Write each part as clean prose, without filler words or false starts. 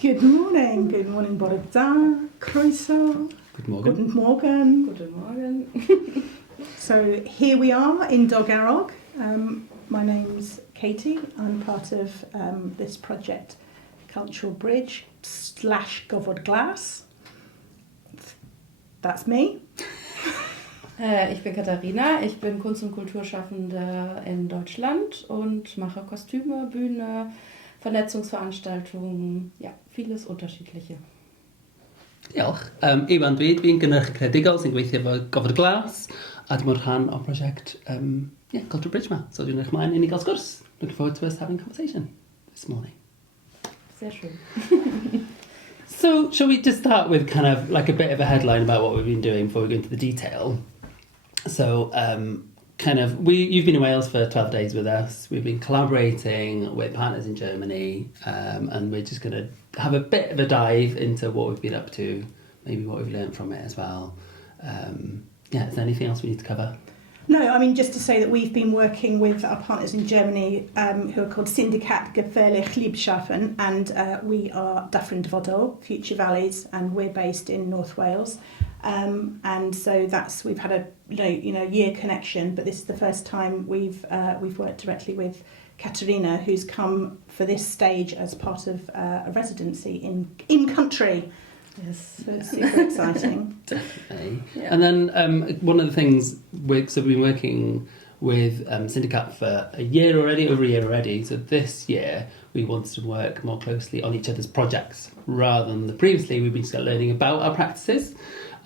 Good morning, bore da, croeso. Guten Morgen. Guten Morgen. So here we are in Dogarog. My name's Katie. I'm part of this project, Cultural Bridge / Gofod Glas. That's me. Ich bin Katharina, ich bin Kunst- und Kulturschaffende in Deutschland und mache Kostüme, Bühne, Vernetzungsveranstaltungen, ja, vieles Unterschiedliche. Diolch. Iwan dwi, dwi'n gynhyrchu creadigol sy'n gweithio efo Gofod Glas a dwi'n rhan o prosiect Cultural Bridge 'ma. So dwi'n edrych ymlaen i ni gael sgwrs. Looking forward to us having a conversation this morning. Sehr schön. So, shall we just start with kind of like a bit of a headline about what we've been doing before we go into the detail? So, you've been in Wales for 12 days with us. We've been collaborating with partners in Germany, and we're just going to have a bit of a dive into what we've been up to, maybe what we've learned from it as well. Is there anything else we need to cover? No, I mean, just to say that we've been working with our partners in Germany who are called Syndikat Gefährliche Liebschaften, and we are Dyffryn Dyfodol, Future Valleys, and we're based in North Wales. And so we've had a year connection, but this is the first time we've worked directly with Katharina, who's come for this stage as part of a residency in country. Yes, so it's super exciting. Definitely. Yeah. And then one of the things we've been working with Syndikat for over a year already. So this year we wanted to work more closely on each other's projects rather than previously we've been just learning about our practices.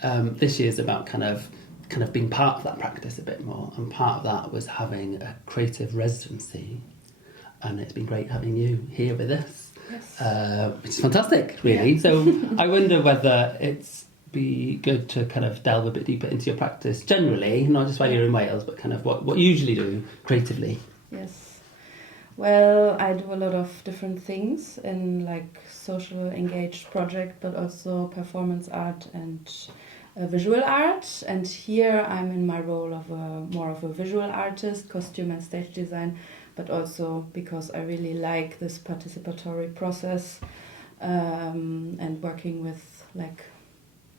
This year's about kind of being part of that practice a bit more, and part of that was having a creative residency, and it's been great having you here with us. Yes. Which is fantastic, really. Yeah. So I wonder whether it's be good to kind of delve a bit deeper into your practice generally, not just while you're in Wales, but kind of what you usually do creatively. Yes. Well, I do a lot of different things in like social engaged project, but also performance art and visual art. And here I'm in my role of more of a visual artist, costume and stage design, but also because I really like this participatory process and working with like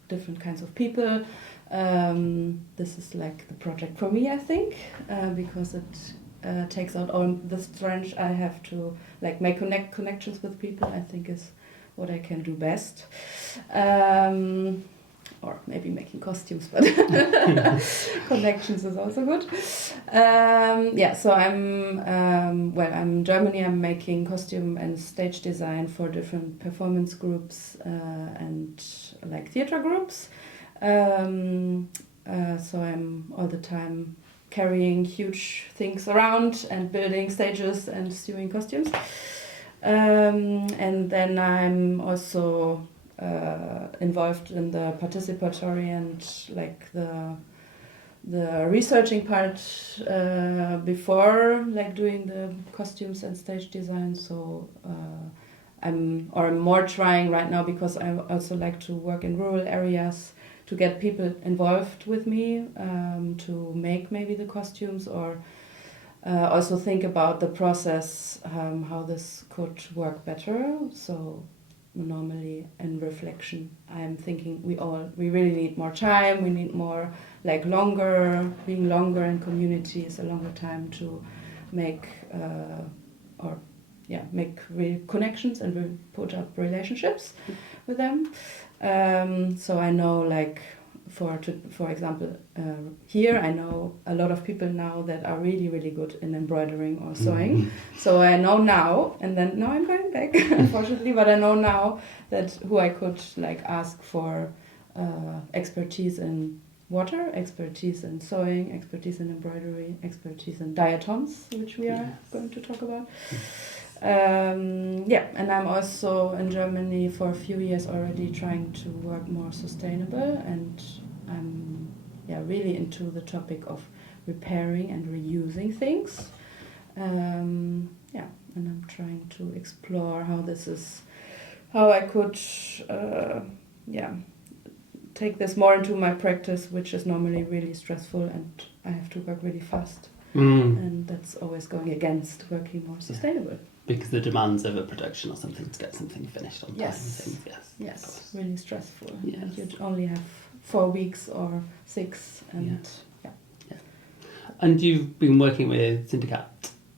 different kinds of people. This is like the project for me, I think, because it takes out all the strength I have to like make connections with people. I think is what I can do best. Or maybe making costumes, but connections is also good. So I'm in Germany. I'm making costume and stage design for different performance groups and like theater groups. So I'm all the time carrying huge things around and building stages and doing costumes. And then I'm also involved in the participatory and like the researching part before like doing the costumes and stage design. So I'm more trying right now, because I also like to work in rural areas, to get people involved with me to make maybe the costumes, or also think about the process, how this could work better. So normally in reflection I'm thinking we really need more time, we need more like being longer in community is a longer time to make real connections and put up relationships with them. So I know like for example here I know a lot of people now that are really really good in embroidering or sewing. Mm-hmm. So I know now, and then now I'm going back unfortunately, but I know now that who I could like ask for expertise in water, expertise in sewing, expertise in embroidery, expertise in diatoms, which we are going to talk about. And I'm also in Germany for a few years already trying to work more sustainable, and I'm really into the topic of repairing and reusing things. And I'm trying to explore how I could take this more into my practice, which is normally really stressful and I have to work really fast. And that's always going against working more sustainable. because the demands of a production or something to get something finished on time. Yes. And things. Yes. Yes, really stressful. Yes. And you'd only have 4 weeks or 6, and And you've been working with Syndikat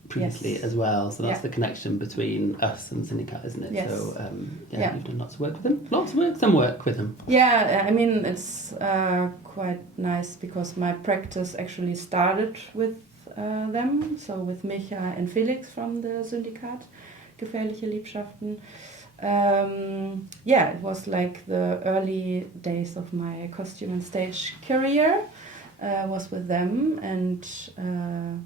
previously Yes. as well, so that's Yeah. the connection between us and Syndikat, isn't it? Yes. So Yeah. you've done lots of work with them. Some work with them. Yeah, I mean, it's quite nice because my practice actually started with them, so with Micha and Felix from the Syndikat Gefährliche Liebschaften. It was like the early days of my costume and stage career. Was with them, and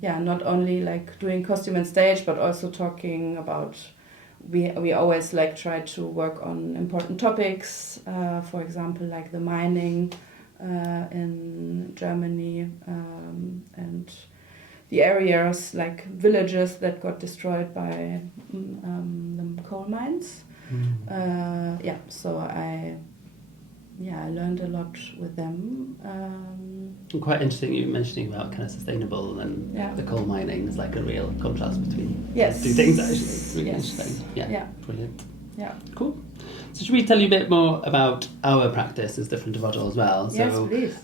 not only like doing costume and stage, but also talking about. We always like try to work on important topics. For example, like the mining in Germany and the areas like villages that got destroyed by the coal mines. So I learned a lot with them. Quite interesting you mentioning about kind of sustainable and the coal mining. There's like a real contrast between those two things actually. It's really interesting. Yeah. Brilliant. Yeah. Cool. So should we tell you a bit more about our practice as Dyffryn Dyfodol as well? Yes, so, please.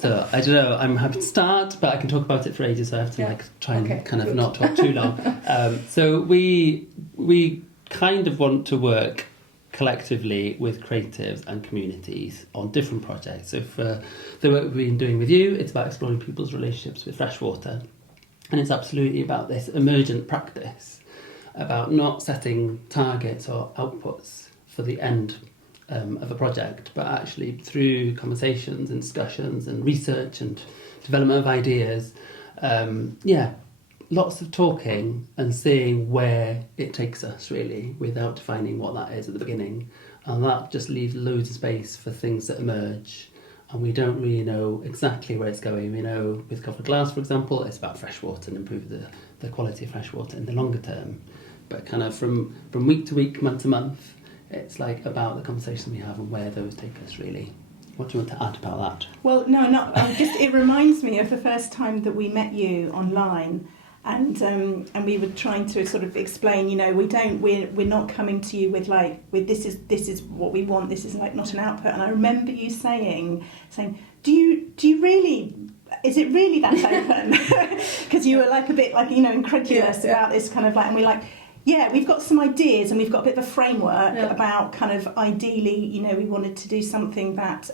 So I don't know, I'm happy to start, but I can talk about it for ages, so I have to try and kind of not talk too long. So we kind of want to work collectively with creatives and communities on different projects. So for the work we've been doing with you, it's about exploring people's relationships with fresh water. And it's absolutely about this emergent practice, about not setting targets or outputs for the end of a project, but actually through conversations and discussions and research and development of ideas, lots of talking and seeing where it takes us, really, without defining what that is at the beginning. And that just leaves loads of space for things that emerge. And we don't really know exactly where it's going. We know with Copper Glass, for example, it's about fresh water and improve the quality of fresh water in the longer term. But kind of from week to week, month to month, it's like about the conversation we have and where those take us, really. What do you want to add about that? Well, no, it reminds me of the first time that we met you online. And we were trying to sort of explain, we're not coming to you with this is what we want. This is like not an output. And I remember you saying, do you really? Is it really that open? Because you were like a bit like incredulous about this kind of like, and we're like, we've got some ideas and we've got a bit of a framework about kind of ideally, we wanted to do something that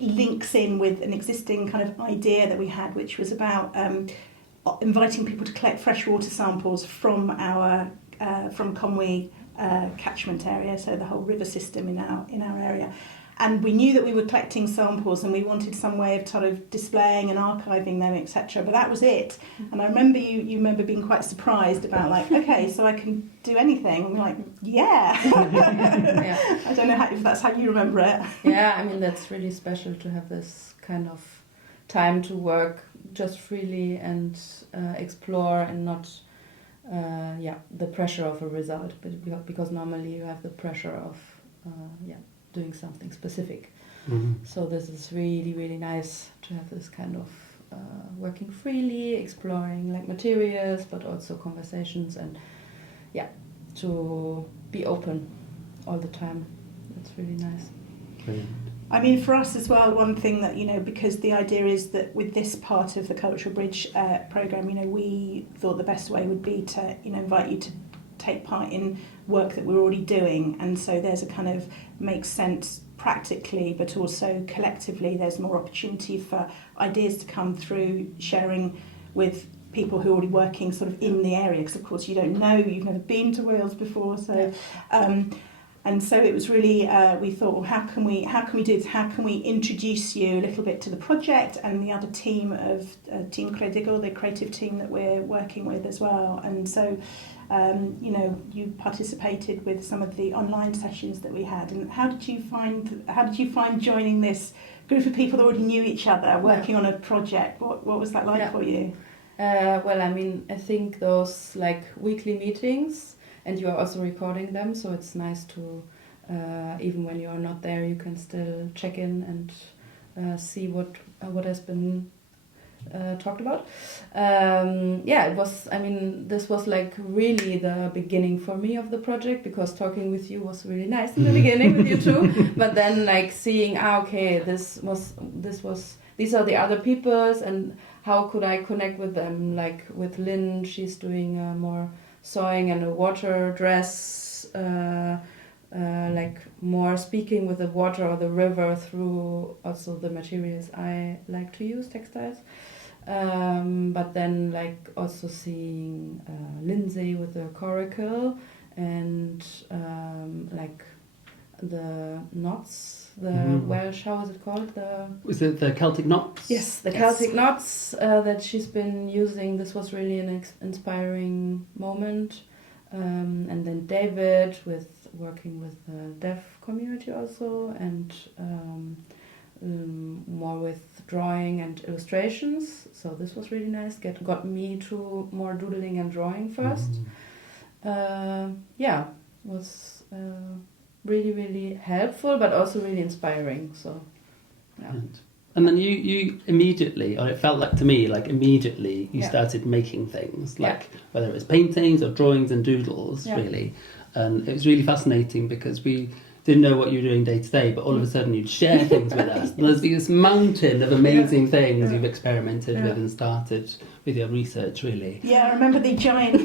links in with an existing kind of idea that we had, which was about inviting people to collect freshwater samples from our from Cymru catchment area, so the whole river system in our area. And we knew that we were collecting samples and we wanted some way of sort of displaying and archiving them, etc. But that was it. And I remember you remember being quite surprised about like, okay, so I can do anything. And we're like, I don't know if that's how you remember it. Yeah, I mean, that's really special to have this kind of time to work just freely and explore and not the pressure of a result, but because normally you have the pressure of doing something specific. Mm-hmm. So this is really, really nice to have this kind of working freely, exploring like materials, but also conversations, and to be open all the time. That's really nice. Brilliant. I mean, for us as well, one thing that, because the idea is that with this part of the Cultural Bridge programme, we thought the best way would be to, invite you to take part in work that we're already doing. And so there's a kind of makes sense practically, but also collectively, there's more opportunity for ideas to come through sharing with people who are already working sort of in the area, because of course you don't know, you've never been to Wales before, so and so it was really we thought, well, how can we do this? How can we introduce you a little bit to the project and the other team of Team Credigal, the creative team that we're working with as well. And so you participated with some of the online sessions that we had. And how did you find joining this group of people that already knew each other, working on a project? What was that like for you? Well, I mean, I think those like weekly meetings, and you are also recording them, so it's nice to, even when you are not there, you can still check in and see what has been talked about. It was, I mean, this was like really the beginning for me of the project, because talking with you was really nice in the beginning with you too, but then like seeing, okay, these are the other peoples, and how could I connect with them? Like with Lynn, she's doing more sewing and a water dress, like more speaking with the water or the river through also the materials I like to use, textiles. But then like also seeing Lindsay with the coracle and like the knots, the Welsh, how is it called? Was it the Celtic knots? Yes, the Celtic knots that she's been using. This was really an inspiring moment. And then David working with the deaf community also, and more with drawing and illustrations. So this was really nice. Got me to more doodling and drawing first. Was really, really helpful, but also really inspiring. So, yeah. And then you immediately, or it felt like to me, like immediately you started making things, like whether it was paintings or drawings and doodles, really. And it was really fascinating because we didn't know what you were doing day to day, but all of a sudden you'd share things with us. And there's this mountain of amazing things you've experimented with and started with your research, really. Yeah, I remember the giant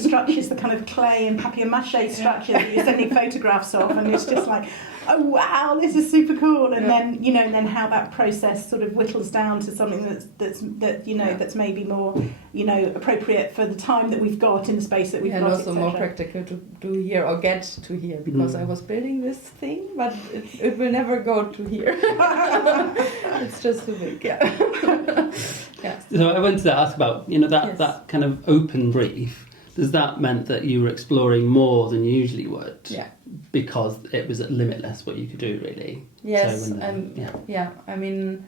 structures, the kind of clay and papier-mâché structures that you're sending photographs of, and it's just like, oh wow, this is super cool. And then, you know, and then how that process sort of whittles down to something that's maybe more, you know, appropriate for the time that we've got in the space that we've got. And also more practical to do here or get to here, because I was building this thing, but it will never go to here. It's just too big. So I wanted to ask about, you know, that kind of open brief. Does that meant that you were exploring more than you usually would? Yeah. Because it was limitless what you could do, really. Yes. So I mean,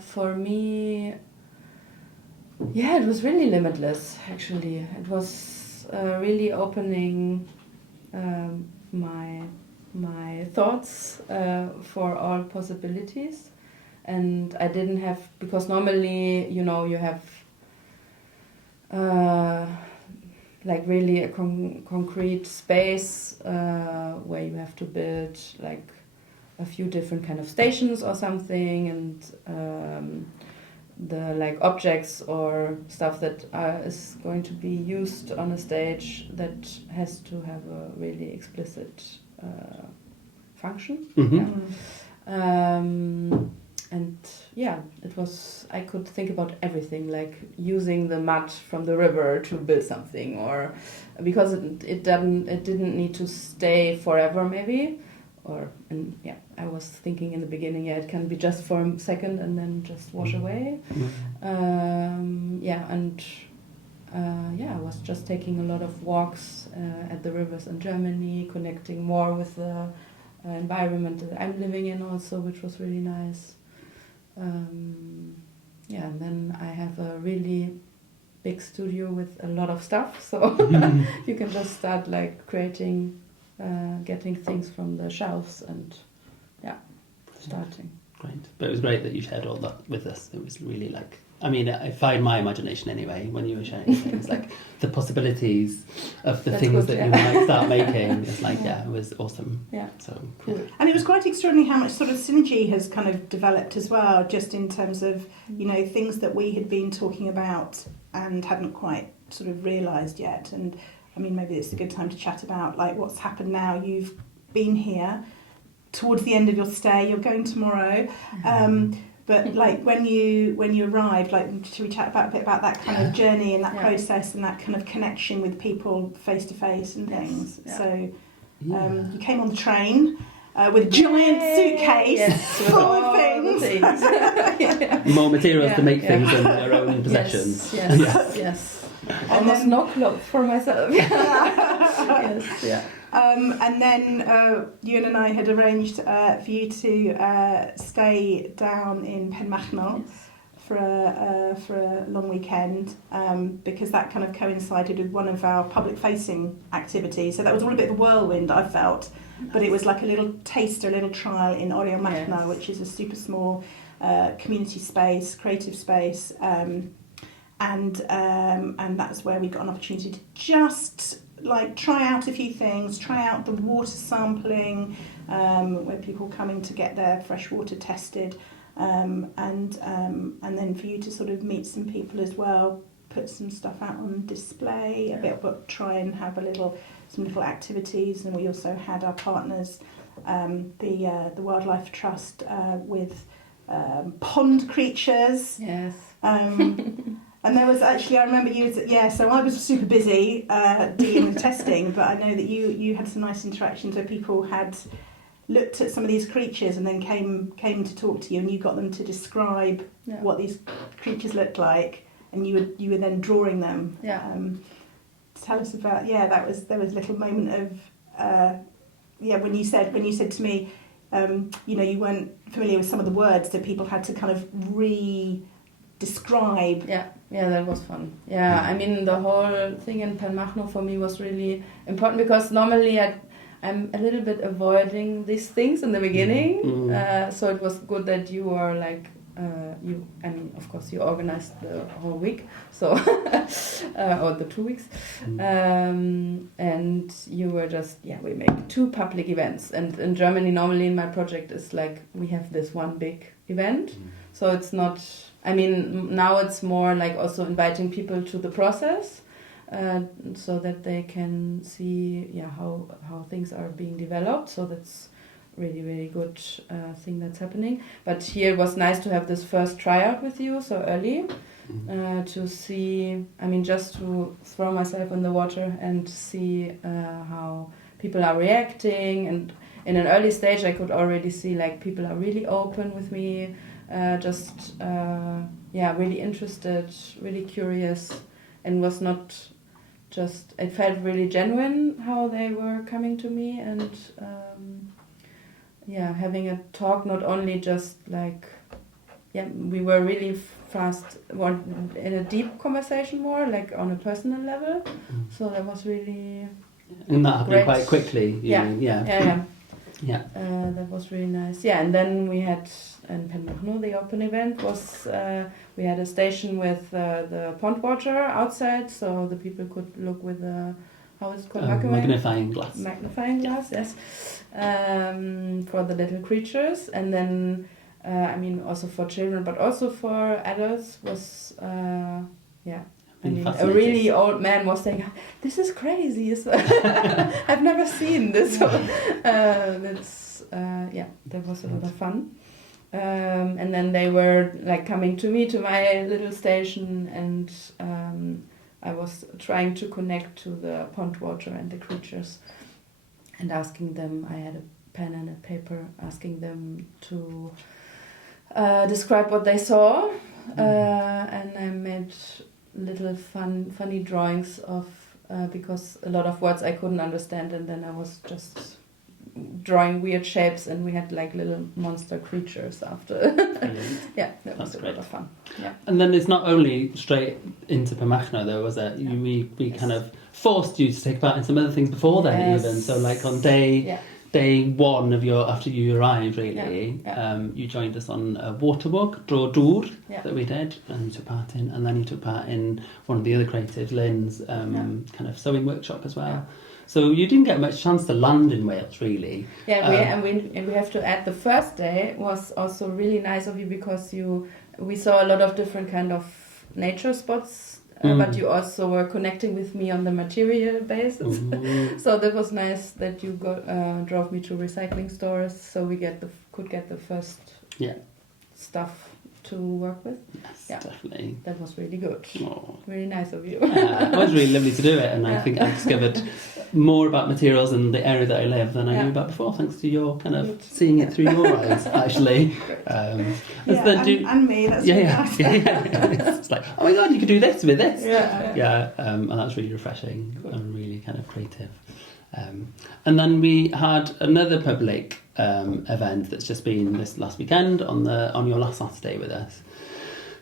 for me, it was really limitless. Actually, it was really opening my thoughts for all possibilities. And I didn't have, because normally, you know, you have like really a concrete space where you have to build like a few different kind of stations or something, and the like objects or stuff that is going to be used on a stage that has to have a really explicit function. And it was, I could think about everything, like using the mud from the river to build something, or because it didn't need to stay forever maybe, I was thinking in the beginning, it can be just for a second and then just wash away. I was just taking a lot of walks at the rivers in Germany, connecting more with the environment that I'm living in also, which was really nice. And then I have a really big studio with a lot of stuff, so you can just start like creating, getting things from the shelves and starting. Great. But it was great that you shared all that with us. It was really like, I mean, I find my imagination anyway, when you were sharing things, like the possibilities of the things that you might start making. It's like, it was awesome. Yeah. So cool. And it was quite extraordinary how much sort of synergy has kind of developed as well, just in terms of, you know, things that we had been talking about and hadn't quite sort of realised yet. And I mean, maybe it's a good time to chat about like what's happened now. You've been here towards the end of your stay. You're going tomorrow. But like when you arrived, like, should we chat a bit about that kind of journey and that process and that kind of connection with people face to face and things? Yeah. So you came on the train with a giant suitcase full of things. More materials to make things than their own possessions. Yes. Almost no clothes for myself. And then Ewan and I had arranged for you to stay down in Penmachnol for a long weekend because that kind of coincided with one of our public-facing activities. So that was all a bit of a whirlwind, I felt, but it was like a little taster, a little trial in Oriel Machno, which is a super small community space, creative space, and that's where we got an opportunity to just like try out a few things, try out the water sampling, where people coming to get their fresh water tested, and then for you to sort of meet some people as well, put some stuff out on display a bit, but try and have some little activities. And we also had our partners, the Wildlife Trust, with pond creatures. Yes. And there was actually, I remember so I was super busy dealing with testing, but I know that you had some nice interactions where people had looked at some of these creatures and then came to talk to you, and you got them to describe what these creatures looked like, and you were then drawing them. Tell us about there was a little moment of when you said to me you weren't familiar with some of the words that people had to kind of describe. Yeah, that was fun. Yeah, I mean, the whole thing in Penmachno for me was really important, because normally I'm a little bit avoiding these things in the beginning. So it was good that you were like, of course you organized the whole week, so or the 2 weeks, and you were just we make 2 public events, and in Germany normally in my project is like we have this one big event, so it's not. I mean, now it's more like also inviting people to the process, so that they can see how things are being developed. So that's really, really good thing that's happening. But here it was nice to have this first tryout with you so early, to see, just to throw myself in the water and see how people are reacting. And in an early stage I could already see like people are really open with me, really interested, really curious, and was not just, it felt really genuine how they were coming to me, and having a talk, not only just like, we were really fast in a deep conversation, more like on a personal level, so that was really and that happened quite quickly. That was really nice. And then we had in Penmachno, the open event was, we had a station with the pond water outside, so the people could look with the, how is it called? Magnifying glass. Magnifying glass, yes. For the little creatures. And then, also for children, but also for adults was, a really old man was saying, "This is crazy. I've never seen this." That was a lot of fun. And then they were like coming to me, to my little station, and I was trying to connect to the pond water and the creatures, and asking them. I had a pen and a paper, asking them to describe what they saw, and I made little funny drawings of because a lot of words I couldn't understand, and then I was just drawing weird shapes, and we had like little monster creatures after. That was a lot of fun. And then it's not only straight into Penmachno, there was we kind of forced you to take part in some other things before then, even. So like on day one of after you arrived, really, you joined us on a water walk, Draw Dŵr, that we did, and you took part in, and then you took part in one of the other creatives, Lynn's kind of sewing workshop as well. So you didn't get much chance to land in Wales, really. We have to add, the first day was also really nice of you, because we saw a lot of different kind of nature spots. But you also were connecting with me on the material basis. So that was nice that you drove me to recycling stores, so we could get the first stuff to work with. Yes, definitely. That was really good. Oh. Really nice of you. It was really lovely to do it, and I think I discovered more about materials in the area that I live than I knew about before, thanks to your kind of seeing it through your eyes, actually. And me, that's really nice. It's like, oh my god, you could do this with this. And that's really refreshing and really kind of creative. And then we had another public event that's just been this last weekend on your last Saturday with us.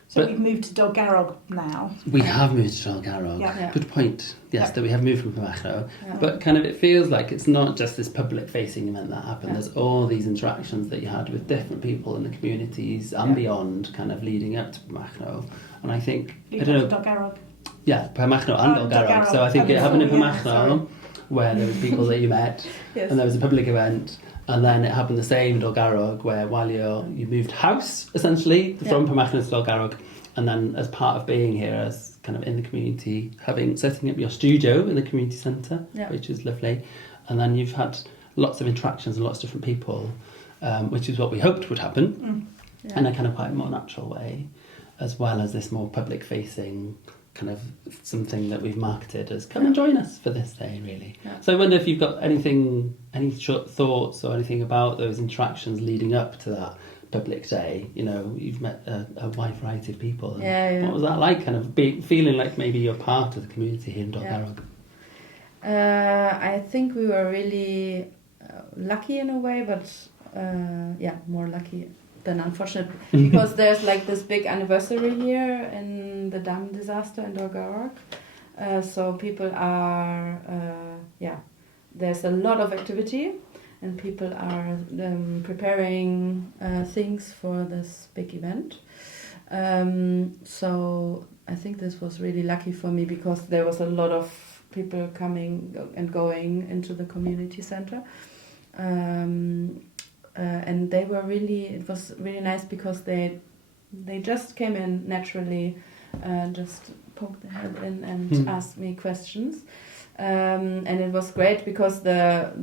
So we've moved to Dolgarrog now. We have moved to Dolgarrog. Yeah. Good point. Yes, Yeah. that we have moved from Pamachno. Yeah. But kind of it feels like it's not just this public-facing event that happened. Yeah. There's all these interactions that you had with different people in the communities and beyond, kind of leading up to Pamachno. And I think, I don't know... Dolgarrog. Yeah, Pamachno and Dolgarrog. Dolgarrog. So I think it happened in Pamachno, sorry. where there was people that you met, Yes. and there was a public event. And then it happened the same in Dolgarrog, where while you moved house, essentially, from Pamachno to Dolgarrog, and then as part of being here, as kind of in the community, setting up your studio in the community centre, which is lovely. And then you've had lots of interactions and lots of different people, which is what we hoped would happen, in a kind of quite more natural way, as well as this more public-facing kind of something that we've marketed as come and join us for this day, really. Yeah. So I wonder if you've got any short thoughts or anything about those interactions leading up to that public day. You know, you've met a wide variety of people. And what was that like, kind of feeling like maybe you're part of the community here in Dolgarrog? I think we were really lucky in a way, but more lucky than unfortunate, because there's like this big anniversary here in the dam disaster in Dolgarrog. So people are, there's a lot of activity, and people are preparing things for this big event. So I think this was really lucky for me, because there was a lot of people coming and going into the community center. And they were it was really nice, because they just came in naturally, just poked their head in and asked me questions. And it was great, because the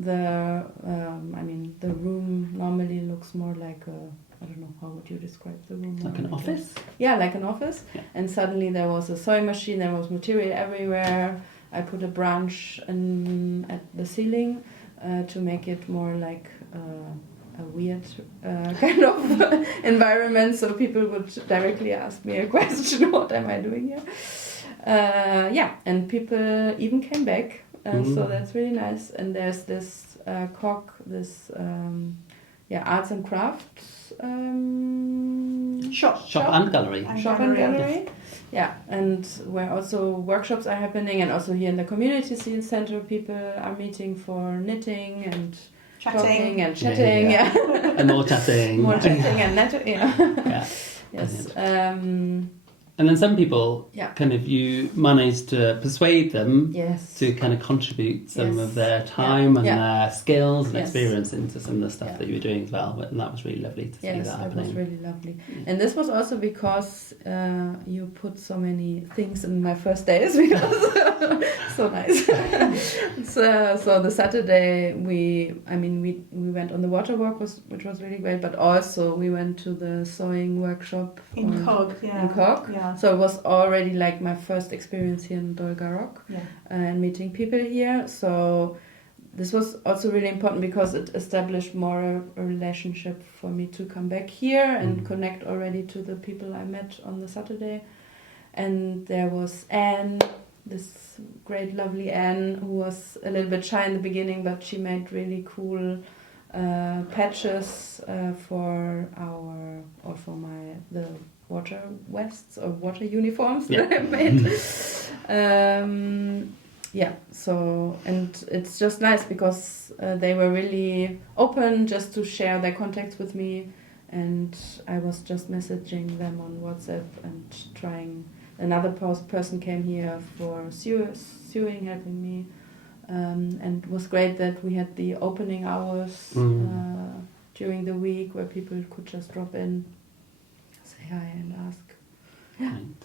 room normally looks more like I don't know, how would you describe the room? Like an office? Yeah, like an office. Yeah. And suddenly there was a sewing machine, there was material everywhere. I put a branch at the ceiling to make it more like a weird kind of environment, so people would directly ask me a question, what am I doing here? And people even came back, so that's really nice. And there's this this arts and crafts shop and gallery. Shop and gallery. Yeah, and where also workshops are happening, and also here in the community scene center, people are meeting for knitting and talking and chatting. And more chatting. More chatting and netting. Yeah. Yes. And then some people, kind of, you managed to persuade them to kind of contribute some of their time and their skills and experience into some of the stuff that you were doing as well. And that was really lovely to see that happening. Yes, that was really lovely. And this was also because you put so many things in my first days, because so nice. So the Saturday we went on the water walk, which was really great, but also we went to the sewing workshop in Cog. Yeah. So it was already like my first experience here in Dolgarrog, and meeting people here. So this was also really important, because it established more a relationship for me to come back here and connect already to the people I met on the Saturday. And there was Anne, this great lovely Anne, who was a little bit shy in the beginning, but she made really cool patches for the water vests or water uniforms that I made. So, and it's just nice, because they were really open just to share their contacts with me, and I was just messaging them on WhatsApp and trying. Another person came here for sewing, helping me, and it was great that we had the opening hours during the week, where people could just drop in, say hi and ask. And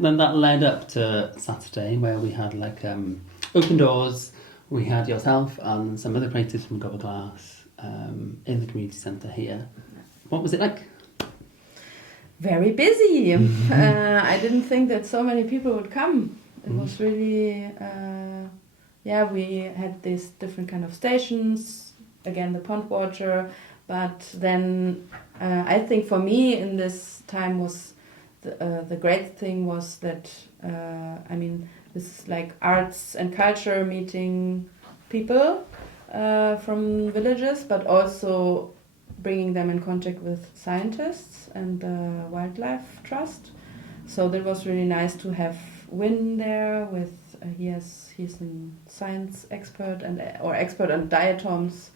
then that led up to Saturday, where we had like open doors. We had yourself and some other creatives from Gobble Glass in the community centre here. What was it like? Very busy. I didn't think that so many people would come. It was really we had these different kind of stations, again the pond water, but then I think for me in this time was the great thing was that this is like arts and culture meeting people from villages, but also bringing them in contact with scientists and the wildlife trust, So that was really nice to have Win there with he's a science expert or expert on diatoms,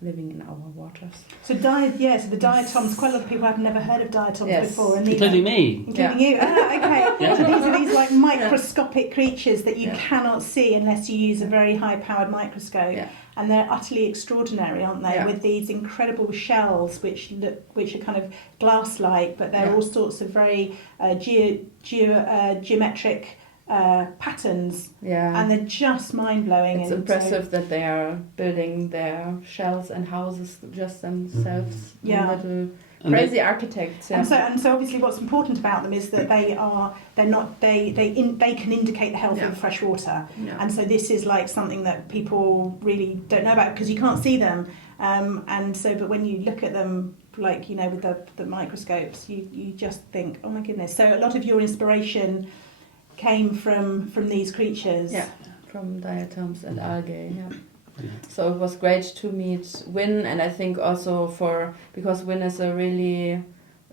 living in our waters. So the diatoms, quite a lot of people have never heard of diatoms before. And including me. Including you. Okay. So these are these like microscopic creatures that you cannot see unless you use a very high-powered microscope. Yeah. And they're utterly extraordinary, aren't they? Yeah. With these incredible shells, which are kind of glass-like, but they're all sorts of very geometric patterns, and they're just mind-blowing. It's impressive that they are building their shells and houses just themselves. Little crazy architects. And so obviously what's important about them is that they can indicate the health of fresh water. And so this is like something that people really don't know about because you can't see them. But when you look at them, like, with the microscopes, you just think, oh my goodness. So a lot of your inspiration came from these creatures. Yeah, from diatoms and algae. Yeah. So it was great to meet Win, and I think also because Win is a really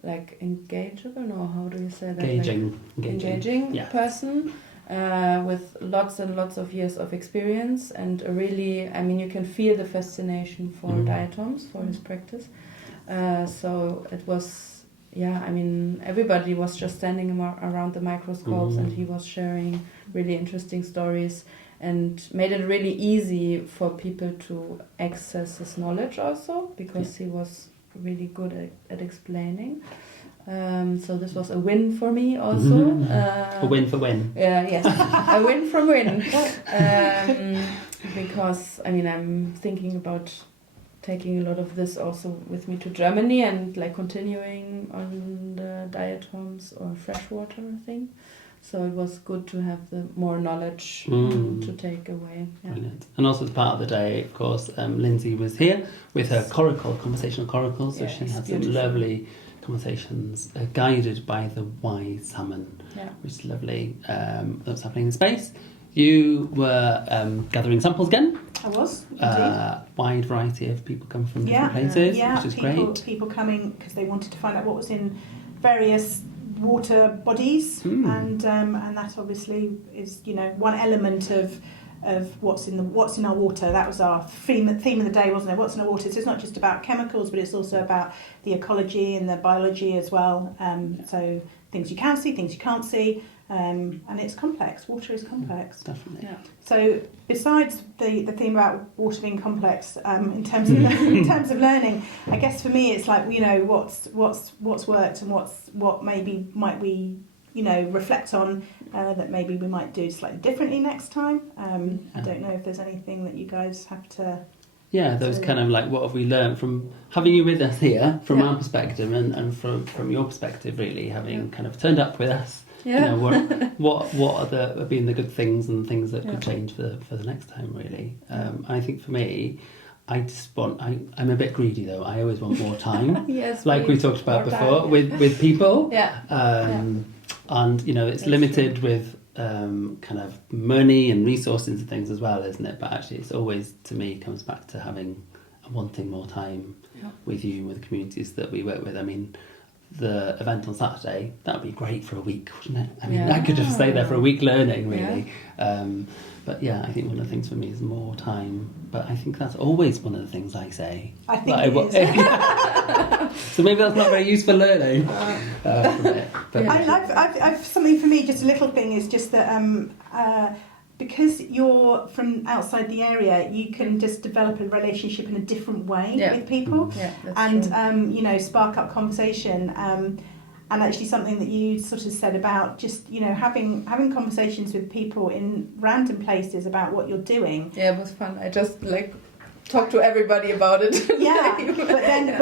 engageable, or how do you say that? Engaging person with lots and lots of years of experience, and really, you can feel the fascination for diatoms, for his practice. So it was. Everybody was just standing around the microscopes, and he was sharing really interesting stories and made it really easy for people to access his knowledge also, because he was really good at explaining. So this was a win for me also. A win for Win. Yes, a win from Win. Because, I'm thinking about taking a lot of this also with me to Germany and continuing on the diatoms or freshwater thing. So it was good to have the more knowledge to take away. Yeah. Brilliant. And also as part of the day, of course, Lindsay was here with her conversational coracle. So she had some lovely conversations guided by the wise salmon, which is lovely. That's happening in space. You were gathering samples again. I was, wide variety of people come from different places, which is great. People coming because they wanted to find out what was in various water bodies, and that obviously is one element of what's in our water. That was our theme of the day, wasn't it? What's in our water? So it's not just about chemicals, but it's also about the ecology and the biology as well. So things you can see, things you can't see. And it's complex. Water is complex. Definitely. Yeah. So besides the theme about water being complex, in terms of learning, I guess for me it's like what's worked and what maybe might we reflect on that maybe we might do slightly differently next time. I don't know if there's anything that you guys have to. Yeah, those kind of what have we learned from having you with us here, from our perspective and from your perspective, really having kind of turned up with us. Yeah. What have been the good things and things that could change for the next time, really. I think for me, I'm a bit greedy though. I always want more time. Yes, like we talked about before with people. And it's limited with kind of money and resources and things as well, isn't it? But actually, it's always, to me, comes back to wanting more time with you, with the communities that we work with. The event on Saturday, that would be great for a week, wouldn't it? I could just stay there for a week learning, really. But I think one of the things for me is more time. But I think that's always one of the things I say. I think it is. So maybe that's not very useful learning from it. But I've something for me, just a little thing, is just that because you're from outside the area, you can just develop a relationship in a different way with people, and spark up conversation. And actually, something that you sort of said about just having conversations with people in random places about what you're doing. Yeah, it was fun. I just talk to everybody about it. But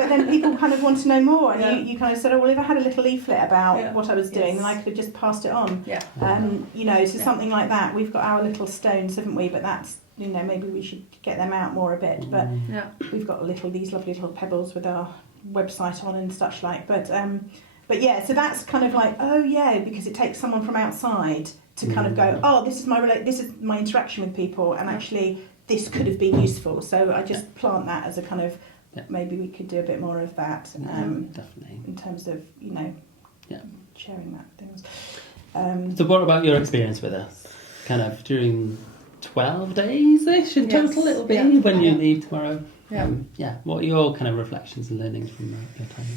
then people kind of want to know more, and you kind of said, oh well, if I had a little leaflet about what I was doing, then I could have just passed it on. Something like that. We've got our little stones, haven't we? But that's maybe we should get them out more a bit. But we've got these lovely little pebbles with our website on and such like. But so that's kind of because it takes someone from outside to kind of go, oh, this is my interaction with people, and actually this could have been useful. So I just plant that as a kind of maybe we could do a bit more of that. Definitely. In terms of sharing that things. So what about your experience with us? Kind of during 12 days-ish in total it'll be when you leave tomorrow. What are your kind of reflections and learnings from your time?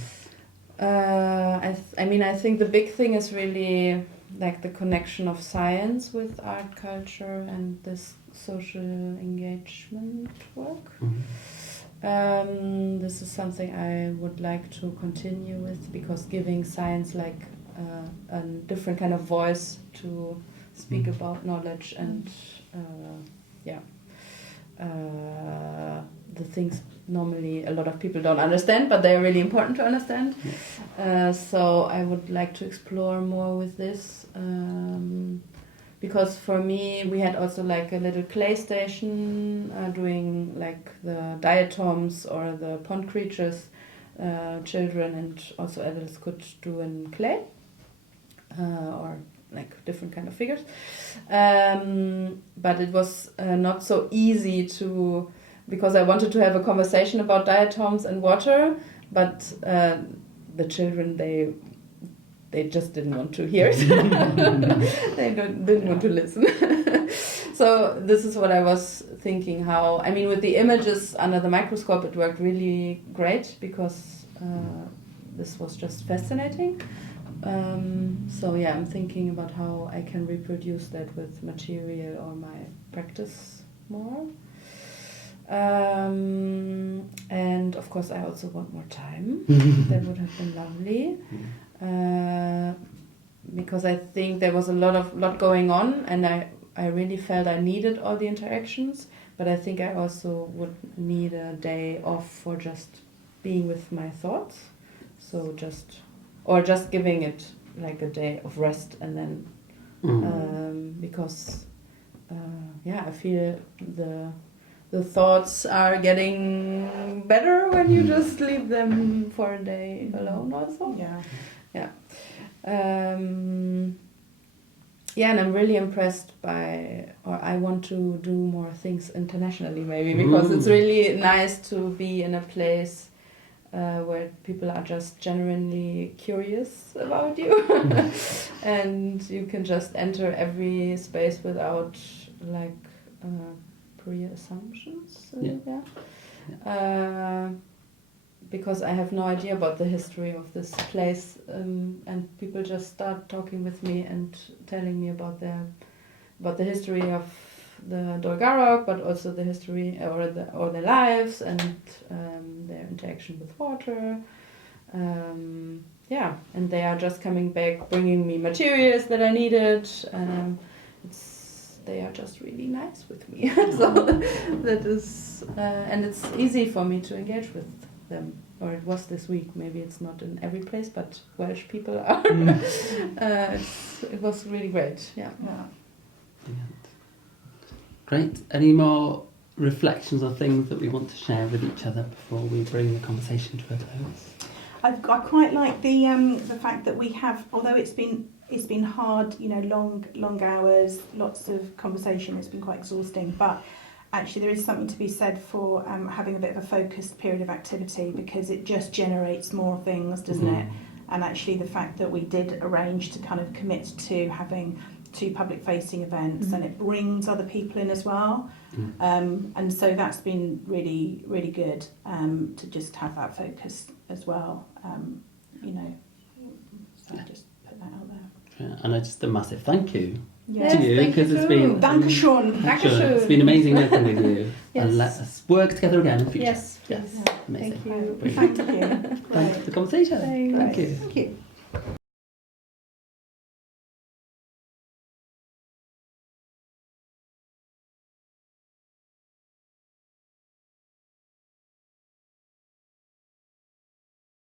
I think the big thing is really like the connection of science with art, culture, and this social engagement work. This is something I would like to continue with, because giving science like a different kind of voice to speak about knowledge and the things normally a lot of people don't understand, but they're really important to understand. So I would like to explore more with this, because for me we had also like a little clay station doing like the diatoms or the pond creatures children and also adults could do in clay or like different kind of figures, but it was not so easy to, because I wanted to have a conversation about diatoms and water, but the children they just didn't want to hear it. They didn't want to listen. So this is what I was thinking, how, I mean, with the images under the microscope it worked really great, because this was just fascinating. So yeah, I'm thinking about how I can reproduce that with material or my practice more. And of course I also want more time. That would have been lovely. Because I think there was a lot going on, and I really felt I needed all the interactions, but I think I also would need a day off for just being with my thoughts. So just giving it like a day of rest, and then because I feel the thoughts are getting better when you just leave them for a day alone also. And I'm really impressed by, or I want to do more things internationally maybe, because it's really nice to be in a place where people are just genuinely curious about you and you can just enter every space without like pre-assumptions. Because I have no idea about the history of this place, and people just start talking with me and telling me about the history of the Dolgarrog, but also the history or their lives and their interaction with water. And they are just coming back, bringing me materials that I needed. They are just really nice with me. So that is, and it's easy for me to engage with them. Or it was this week. Maybe it's not in every place, but Welsh people are. It was really great. Yeah. Great. Any more reflections or things that we want to share with each other before we bring the conversation to a close? I quite like the fact that we have, although it's been hard, long hours, lots of conversation. It's been quite exhausting, but actually there is something to be said for having a bit of a focused period of activity, because it just generates more things, doesn't it? And actually the fact that we did arrange to kind of commit to having 2 public-facing events, and it brings other people in as well. And so that's been really, really good to just have that focus as well. So I just put that out there. And just a massive thank you Yes, to you, because it's been Dankeschön. It's been amazing working with you. And let us work together again in future. Yes. Amazing. Thank you. Thank you. Thanks for the conversation. Thanks. Thank you. Thank you.